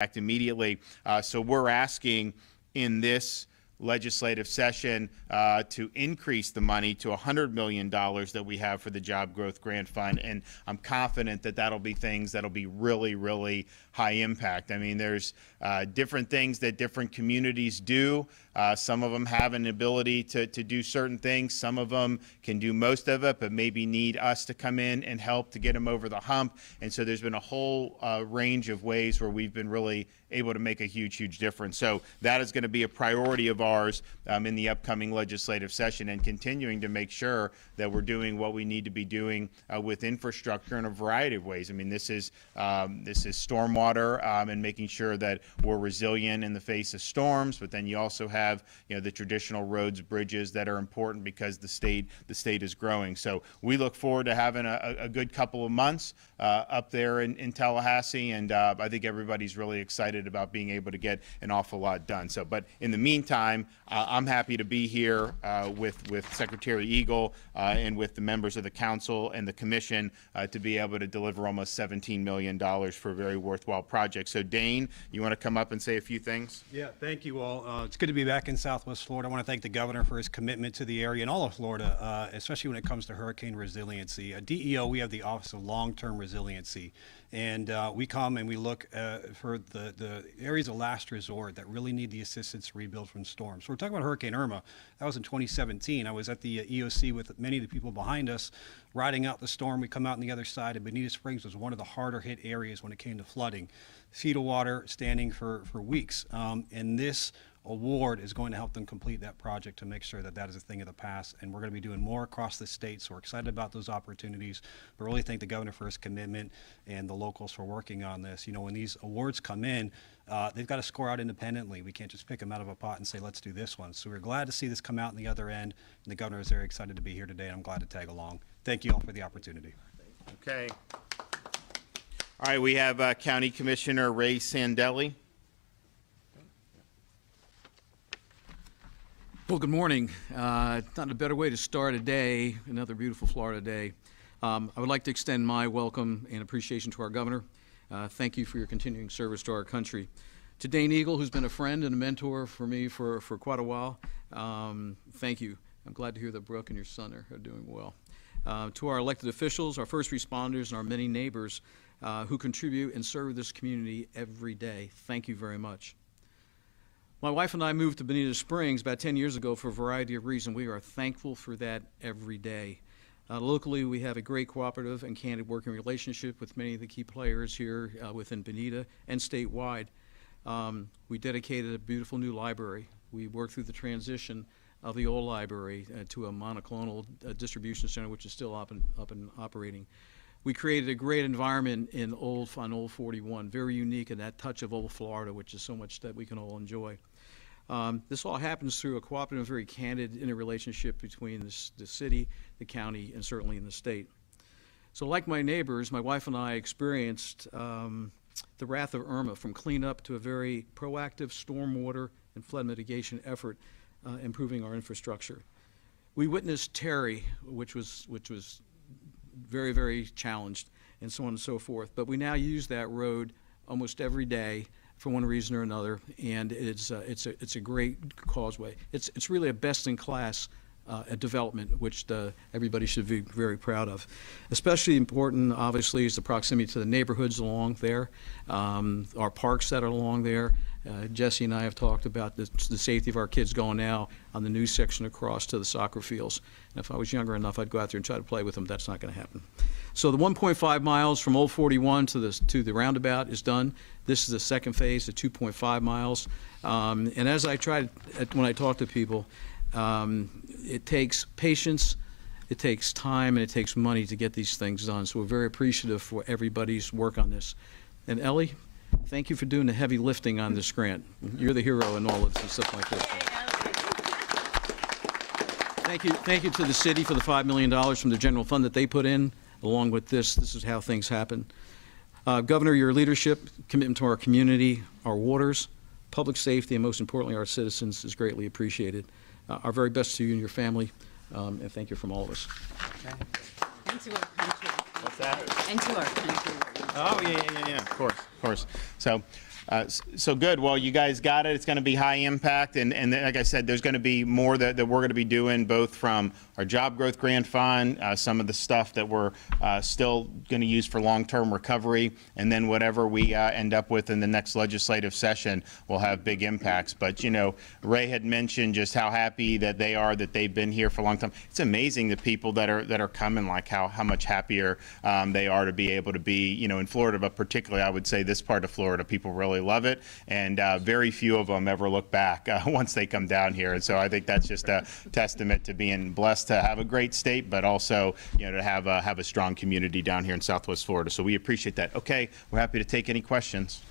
act immediately. So we're asking in this legislative session to increase the money to $100 million that we have for the Job Growth Grant Fund, and I'm confident that that'll be things that'll be really, really high impact. I mean, there's different things that different communities do. Some of them have an ability to do certain things. Some of them can do most of it, but maybe need us to come in and help to get them over the hump. And so there's been a whole range of ways where we've been really able to make a huge, huge difference. So that is going to be a priority of ours in the upcoming legislative session, and continuing to make sure that we're doing what we need to be doing with infrastructure in a variety of ways. I mean, this is stormwater and making sure that we're resilient in the face of storms, but then you also have, you know, the traditional roads, bridges that are important because the state is growing. So we look forward to having a good couple of months up there in Tallahassee, and I think everybody's really excited about being able to get an awful lot done. So, but in the meantime, I'm happy to be here with Secretary Eagle and with the members of the council and the commission to be able to deliver almost $17 million for a very worthwhile project. So Dane, you want to come up and say a few things? Yeah, thank you all. It's good to be back in Southwest Florida. I want to thank the governor for his commitment to the area and all of Florida, especially when it comes to hurricane resiliency. At DEO, we have the Office of Long-Term Resiliency, and we come and we look for the areas of last resort that really need the assistance to rebuild from storms. So we're talking about Hurricane Irma. That was in 2017. I was at the EOC with many of the people behind us, riding out the storm. We come out on the other side, and Bonita Springs was one of the harder hit areas when it came to flooding. Feet of water standing for weeks. And this award is going to help them complete that project to make sure that that is a thing of the past. And we're going to be doing more across the state, so we're excited about those opportunities. But really thank the governor for his commitment and the locals for working on this. You know, when these awards come in, they've got to score out independently. We can't just pick them out of a pot and say, let's do this one. So we're glad to see this come out on the other end, and the governor is very excited to be here today, and I'm glad to tag along. Thank you all for the opportunity. Okay. All right, we have County Commissioner Ray Sandelli. Well, good morning. Not a better way to start a day, another beautiful Florida day. I would like to extend my welcome and appreciation to our governor. Thank you for your continuing service to our country. To Dane Eagle, who's been a friend and a mentor for me for quite a while, thank you. I'm glad to hear that Brooke and your son are doing well. To our elected officials, our first responders, and our many neighbors who contribute and serve this community every day, thank you very much. My wife and I moved to Bonita Springs about 10 years ago for a variety of reasons. We are thankful for that every day. Locally, we have a great cooperative and candid working relationship with many of the key players here within Bonita and statewide. We dedicated a beautiful new library. We worked through the transition of the old library to a monoclonal distribution center, which is still up and operating. We created a great environment on Old 41, very unique in that touch of old Florida, which is so much that we can all enjoy. This all happens through a cooperative, very candid interrelationship between the city, the county, and certainly in the state. So like my neighbors, my wife and I experienced the wrath of Irma, from cleanup to a very proactive stormwater and flood mitigation effort, improving our infrastructure. We witnessed Terry, which was very, very challenged, and so on and so forth. But we now use that road almost every day for one reason or another, and it's a great causeway. It's really a best-in-class development, which everybody should be very proud of. Especially important, obviously, is the proximity to the neighborhoods along there, our parks that are along there. Jesse and I have talked about the safety of our kids going now on the new section across to the soccer fields. And if I was younger enough, I'd go out there and try to play with them. That's not going to happen. So the 1.5 miles from Old 41 to the roundabout is done. This is the second phase, the 2.5 miles. And as I when I talk to people, it takes patience, it takes time, and it takes money to get these things done. So we're very appreciative for everybody's work on this. And Ellie, thank you for doing the heavy lifting on this grant. You're the hero in all of this and stuff like this. Thank you to the city for the $5 million from the general fund that they put in, along with this. This is how things happen. Governor, your leadership, commitment to our community, our waters, public safety, and most importantly, our citizens is greatly appreciated. Our very best to you and your family, and thank you from all of us. Okay. And to our country. What's that? And to our country. Oh, yeah, of course. So So good. Well, you guys got it. It's going to be high impact. And like I said, there's going to be more that we're going to be doing, both from our job growth grant fund, some of the stuff that we're still going to use for long-term recovery, and then whatever we end up with in the next legislative session will have big impacts. But, you know, Ray had mentioned just how happy that they are that they've been here for a long time. It's amazing the people that are coming, like how much happier they are to be able to be, you know, in Florida, but particularly I would say this part of Florida, people really love it, and very few of them ever look back once they come down here. And so I think that's just a testament to being blessed to have a great state, but also, you know, to have a strong community down here in Southwest Florida. So we appreciate that. Okay, we're happy to take any questions.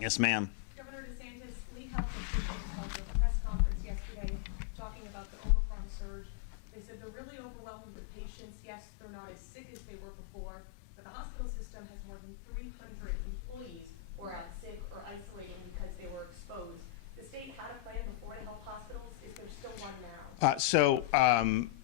Yes, ma'am. Governor DeSantis, lead health officials held a press conference yesterday talking about the Omicron surge. They said they're really overwhelmed with patients. Yes, they're not as sick as they were before, but the hospital system has more than 300 employees who are out sick or isolating because they were exposed. The state had a plan before to help hospitals. Is there still one now?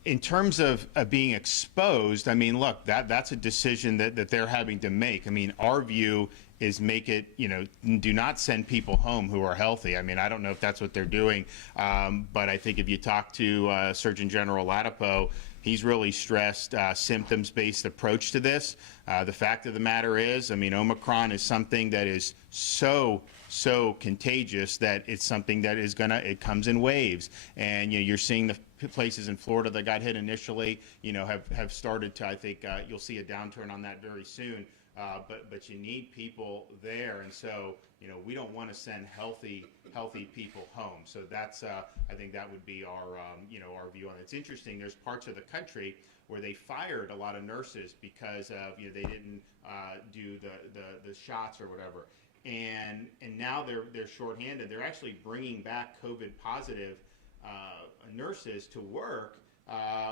In terms of being exposed, I mean, look, that's a decision that they're having to make. I mean, our view is make it, you know, do not send people home who are healthy. I mean, I don't know if that's what they're doing, but I think if you talk to Surgeon General Latipo, he's really stressed symptoms-based approach to this. The fact of the matter is, I mean, Omicron is something that is so contagious that it's something that is it comes in waves. And, you know, you're seeing the places in Florida that got hit initially, you know, have started to, I think you'll see a downturn on that very soon. But you need people there, and so, you know, we don't want to send healthy people home. So that's I think that would be our you know, our view on it. It's interesting. There's parts of the country where they fired a lot of nurses because of, you know, they didn't do the shots or whatever, and now they're shorthanded. They're actually bringing back COVID positive nurses to work.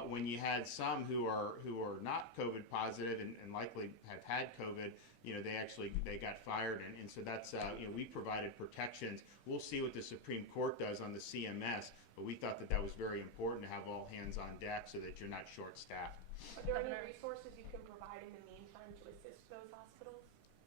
When you had some who are not COVID positive and likely have had COVID, you know, they got fired, and so that's you know, we provided protections. We'll see what the Supreme Court does on the CMS, but we thought that was very important to have all hands on deck so that you're not short-staffed. Are there any resources you can provide in the meantime to assist those hospitals?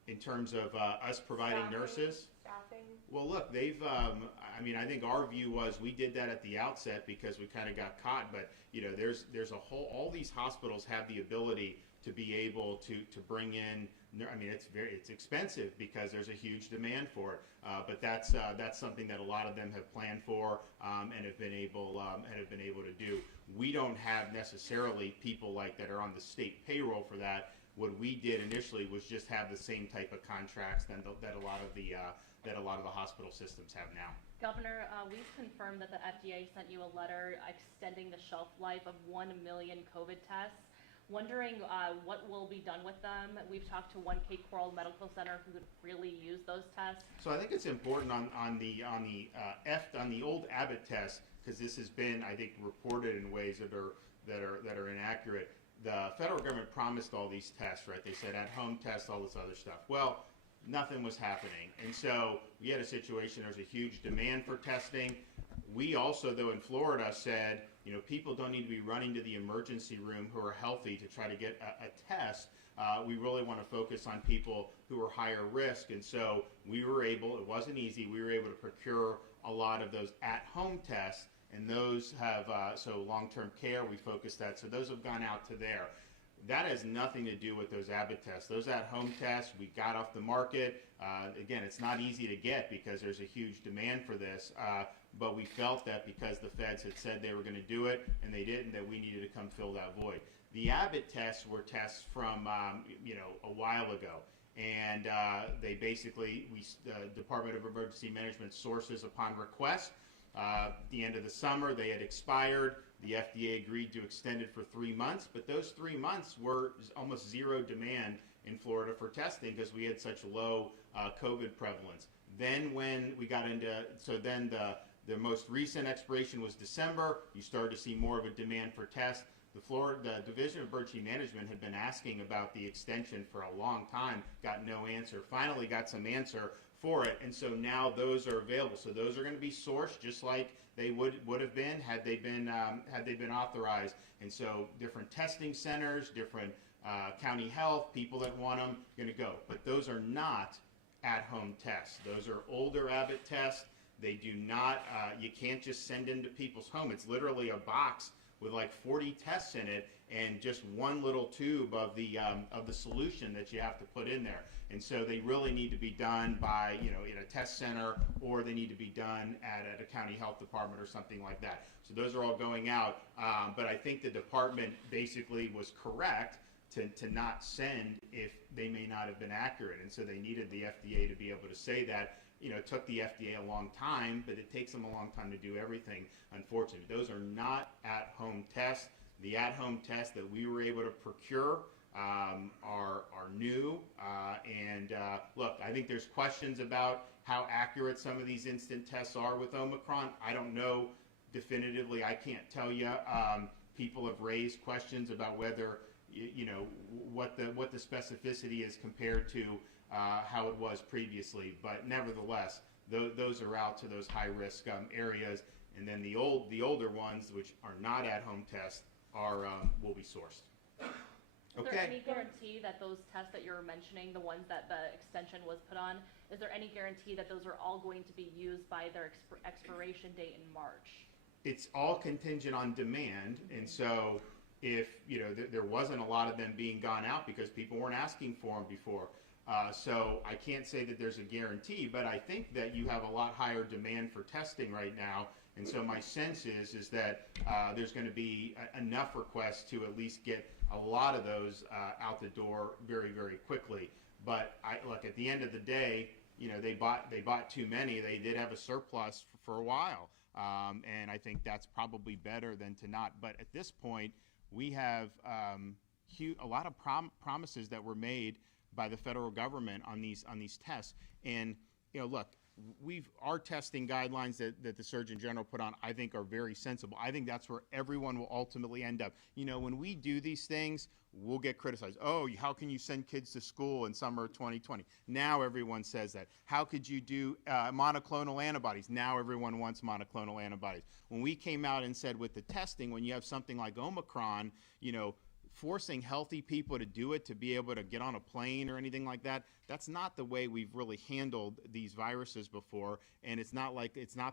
In terms of us providing nurses? Staffing? Well, look, they've, I mean, I think our view was we did that at the outset because we kind of got caught, but, you know, there's all these hospitals have the ability to be able to bring in, I mean, it's expensive because there's a huge demand for it, but that's something that a lot of them have planned for and have been able to do. We don't have necessarily people like that are on the state payroll for that. What we did initially was just have the same type of contracts that a lot of the hospital systems have now. Governor, we've confirmed that the FDA sent you a letter extending the shelf life of 1 million COVID tests. Wondering what will be done with them. We've talked to one Cape Coral Medical Center who could really use those tests. So I think it's important on the old Abbott test, because this has been, I think, reported in ways that are inaccurate. The federal government promised all these tests, right? They said at-home tests, all this other stuff. Well, nothing was happening. And so we had a situation, there's a huge demand for testing. We also, though, in Florida said, you know, people don't need to be running to the emergency room who are healthy to try to get a test. We really want to focus on people who are higher risk. And so we were able, it wasn't easy, we were able to procure a lot of those at-home tests. And those have, so long-term care, we focused that. So those have gone out to there. That has nothing to do with those Abbott tests. Those at-home tests, we got off the market. Again, it's not easy to get because there's a huge demand for this. But we felt that because the feds had said they were going to do it and they didn't, that we needed to come fill that void. The Abbott tests were tests from, you know, a while ago. And they basically, Department of Emergency Management sources upon request. The end of the summer, they had expired. The FDA agreed to extend it for 3 months, but those 3 months were almost zero demand in Florida for testing because we had such low COVID prevalence. Then when we got into, so then the most recent expiration was December. You started to see more of a demand for tests. The Division of Emergency Management had been asking about the extension for a long time, got no answer. Finally got some answer for it, and so now those are available. So those are going to be sourced just like they would have been had they been authorized. And so different testing centers, different county health, people that want them, going to go. But those are not at-home tests. Those are older Abbott tests. They do not, you can't just send them to people's home. It's literally a box with like 40 tests in it and just one little tube of the solution that you have to put in there. And so they really need to be done by, in a test center, or they need to be done at a county health department or something like that. So those are all going out. But I think the department basically was correct to not send if they may not have been accurate. And so they needed the FDA to be able to say that. It took the FDA a long time, but it takes them a long time to do everything, unfortunately. Those are not at-home tests. The at-home tests that we were able to procure are new. Look, I think there's questions about how accurate some of these instant tests are with Omicron. I don't know definitively. I can't tell you. People have raised questions about whether, what the specificity is compared to how it was previously, but nevertheless, those are out to those high-risk areas, and then the older ones, which are not at-home tests, will be sourced. Is there any guarantee that those tests that you're mentioning, the ones that the extension was put on, is there any guarantee that those are all going to be used by their expiration date in March? It's all contingent on demand, and so if there wasn't a lot of them being gone out because people weren't asking for them before. So I can't say that there's a guarantee, but I think that you have a lot higher demand for testing right now. And so my sense is that there's going to be enough requests to at least get a lot of those out the door very, very quickly. But look, at the end of the day, they bought too many. They did have a surplus for a while, and I think that's probably better than to not. But at this point, we have a lot of promises that were made by the federal government on these tests. And look, our testing guidelines that the Surgeon General put on, I think, are very sensible. I think that's where everyone will ultimately end up. When we do these things, we'll get criticized. Oh, how can you send kids to school in summer of 2020? Now everyone says that. How could you do monoclonal antibodies? Now everyone wants monoclonal antibodies. When we came out and said with the testing, when you have something like Omicron, forcing healthy people to do it, to be able to get on a plane or anything like that, that's not the way we've really handled these viruses before, and it's not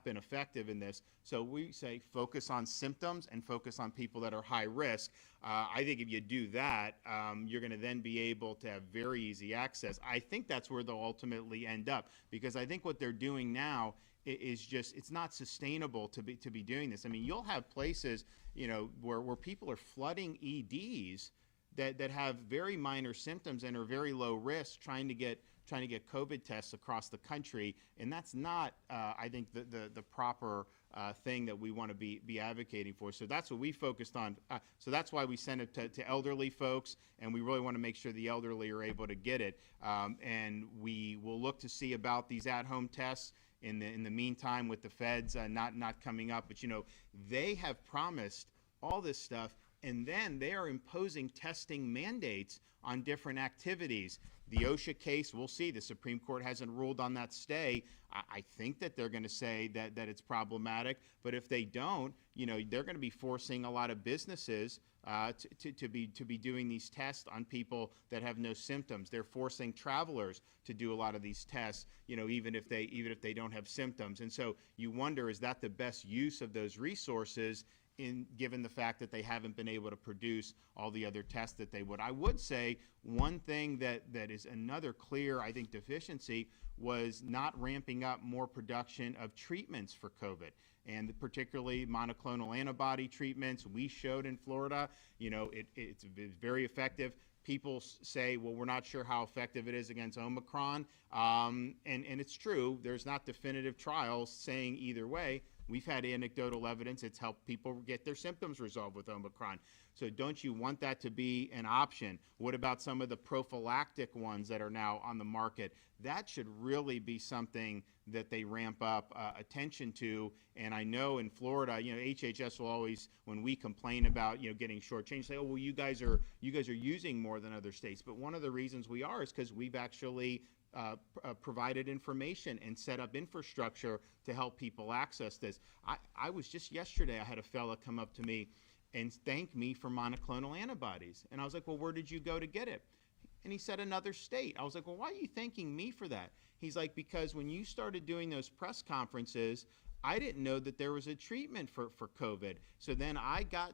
been effective in this. So we say focus on symptoms and focus on people that are high risk. I think if you do that, you're going to then be able to have very easy access. I think that's where they'll ultimately end up, because I think what they're doing now is just, it's not sustainable to be doing this. I mean, you'll have places, where people are flooding EDs that have very minor symptoms and are very low risk, trying to get COVID tests across the country, and that's not, I think, the proper thing that we want to be advocating for. So that's what we focused on. So that's why we sent it to elderly folks, and we really want to make sure the elderly are able to get it. And we will look to see about these at-home tests. In the meantime, with the feds not coming up, but they have promised all this stuff, and then they are imposing testing mandates on different activities. The OSHA case, we'll see. The Supreme Court hasn't ruled on that stay. I think that they're going to say that it's problematic, but if they don't, they're going to be forcing a lot of businesses to be doing these tests on people that have no symptoms. They're forcing travelers to do a lot of these tests, even if they don't have symptoms. And so you wonder, is that the best use of those resources, given the fact that they haven't been able to produce all the other tests that they would? I would say one thing that is another clear, I think, deficiency was not ramping up more production of treatments for COVID, and particularly monoclonal antibody treatments. We showed in Florida, it's very effective. People say, well, we're not sure how effective it is against Omicron, and it's true. There's not definitive trials saying either way. We've had anecdotal evidence. It's helped people get their symptoms resolved with Omicron. So don't you want that to be an option? What about some of the prophylactic ones that are now on the market? That should really be something that they ramp up attention to. And I know in Florida, HHS will always, when we complain about, getting shortchanged, say, oh, well, you guys are using more than other states. But one of the reasons we are is because we've actually provided information and set up infrastructure to help people access this. I was just yesterday, I had a fella come up to me and thank me for monoclonal antibodies. And I was like, well, where did you go to get it? And he said, another state. I was like, well, why are you thanking me for that? He's like, because when you started doing those press conferences, I didn't know that there was a treatment for COVID. So then I got,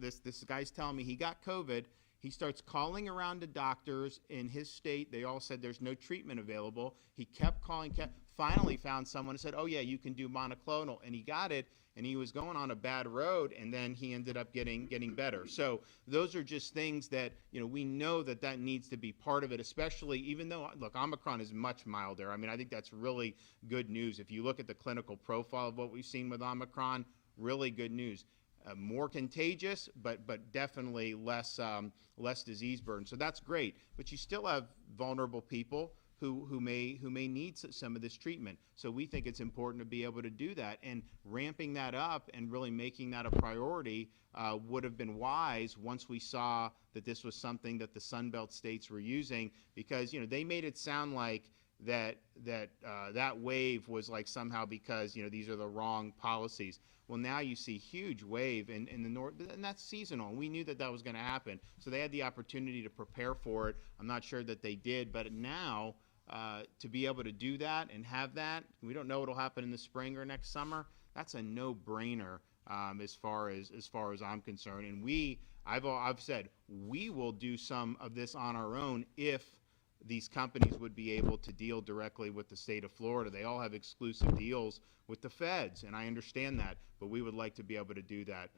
this guy's telling me he got COVID. He starts calling around to doctors in his state. They all said there's no treatment available. He kept calling, finally found someone and said, oh yeah, you can do monoclonal. And he got it, and he was going on a bad road, and then he ended up getting better. So those are just things that, we know that needs to be part of it, especially even though, look, Omicron is much milder. I mean, I think that's really good news. If you look at the clinical profile of what we've seen with Omicron, really good news. More contagious, but definitely less disease burden. So that's great. But you still have vulnerable people who may need some of this treatment. So we think it's important to be able to do that, and ramping that up and really making that a priority would have been wise once we saw that this was something that the Sun Belt states were using, because they made it sound like that wave was like somehow because these are the wrong policies. Well, now you see huge wave in the north, and that's seasonal. We knew that was going to happen, so they had the opportunity to prepare for it. I'm not sure that they did, but now to be able to do that and have that, we don't know what'll happen in the spring or next summer. That's a no-brainer as far as I'm concerned. And I've said we will do some of this on our own if these companies would be able to deal directly with the state of Florida. They all have exclusive deals with the feds, and I understand that, but we would like to be able to do that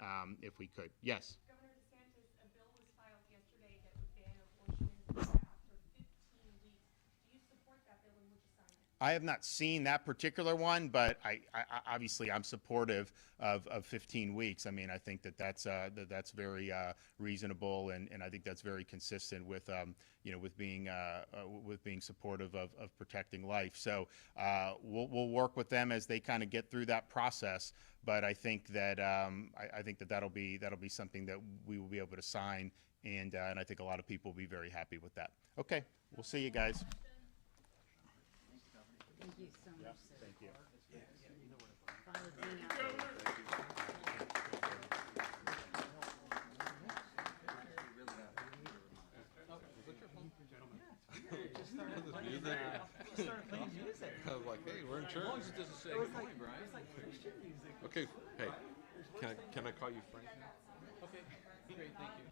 if we could. Yes? Governor DeSantis, a bill was filed yesterday that would ban abortion after 15 weeks. Do you support that bill, and would you sign it? I have not seen that particular one, but I obviously I'm supportive of 15 weeks. I mean, I think that's very reasonable, and I think that's very consistent with with being supportive of protecting life. So we'll work with them as they kind of get through that process. But I think that that'll be something that we will be able to sign, and I think a lot of people will be very happy with that. Okay, we'll see you guys. Thank you so much, sir. Thank you. Follow Dean out. I was like, hey, we're in church. As long as it doesn't say good morning, Brian. Okay, hey, can I call you Frank now? Okay, great, thank you.